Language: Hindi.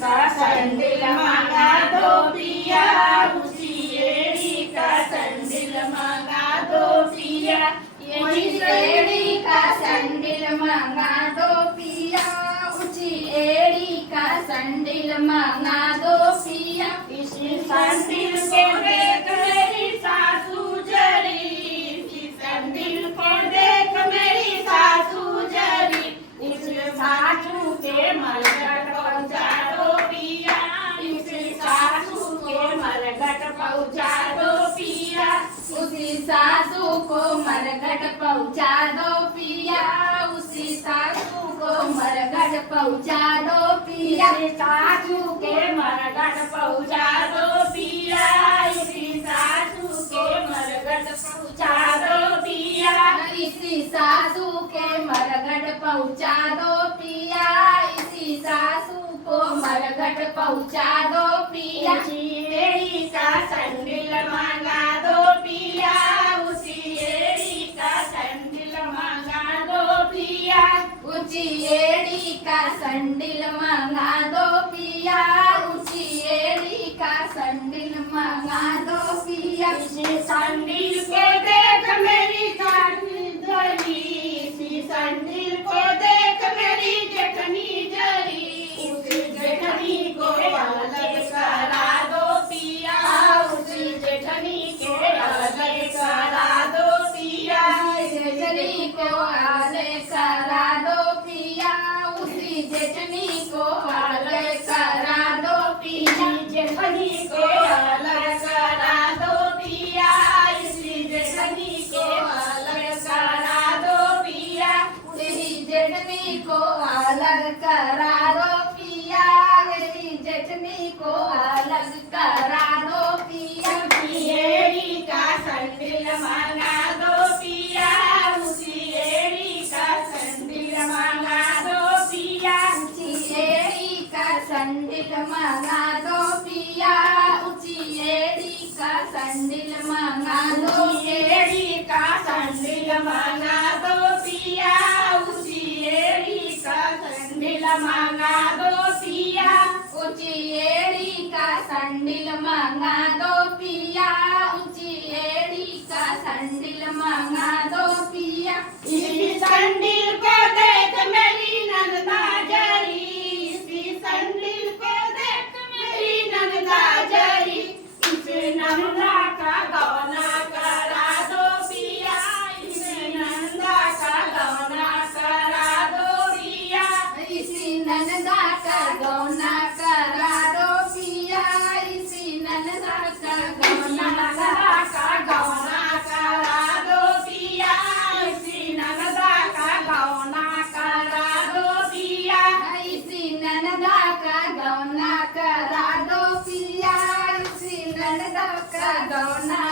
का सैंडल मंगा दो पिया, उसी एड़ी का सैंडल मंगा दो पिया, उसी एड़ी का सैंडल मंगा दो पिया, उसी एड़ी का सैंडल मंगा दो पिया। इसी सैंडल को देख मेरी सासू जरी, इसी सैंडल को देख मेरी सासू जरी, इस सासू के मरघट पहुँचा दो पिया, इस सासू के मरघट पहुँचा दो पिया, उसी सासू को मरघट पहुँचा दो पिया, उसी सासू को मरघट पहुँचा दो पिया, सासू के मरघट पहुँचा दो पिया, इसी सासू के मरघट पहुँचा दो पिया, इसी सासू के मरघट पहुँचा दो पिया, इसी सासू को मरघट पहुँचा दो पिया। एड़ी का सैंडल मंगा दो पिया, उसी एड़ी का सैंडल मंगा दो पिया, उसी एड़ी का सैंडल मंगा दो पिया, उसी एड़ी का सैंडल मंगा दो पिया। इसी सैंडल को देख मेरी जेठनी जरी, इसी सैंडल को देख मेरी जेठनी जरी, उसी जेठनी को अलग करा दो पिया, उसी जेठनी के अलग करा दो पिया, जेठनी को अलग करा दो पिया, उसी जेठनी को अलग करा दो पिया, जेठनी को अलग करा दो पिया, इसी जेठनी को अलग करा दो पिया, इसी जेठनी को अलग करा दो पिया, इसी जेठनी को अलग करा दो पिया। एड़ी का सैंडल मंगा दो पिया, उसी एड़ी का सैंडल मंगा दो पिया, उसी एड़ी का सैंडल मंगा दो पिया, उसी एड़ी का सैंडल मंगा दो, एड़ी का सैंडल मंगा दो पिया, उसी एड़ी का सैंडल मंगा दो पिया, उसी एड़ी का सैंडल मंगा दो पिया, उसी एड़ी का सैंडल मंगा दो पिया। इसी सैंडल को देख मेरी नंदा जरी, इसी सैंडल को देख मेरी नंदा जरी, इस नंदा का गौना करा दो पिया, इस नंदा का गौना करा दो पिया, इसी नंदा का गौना करा दो पिया, इसी नंदा का गौना करा दो पिया, इसी नंदा का गौना करा दो पिया, इसी नंदा का गौना करा दो पिया, इसी नंदा का गौना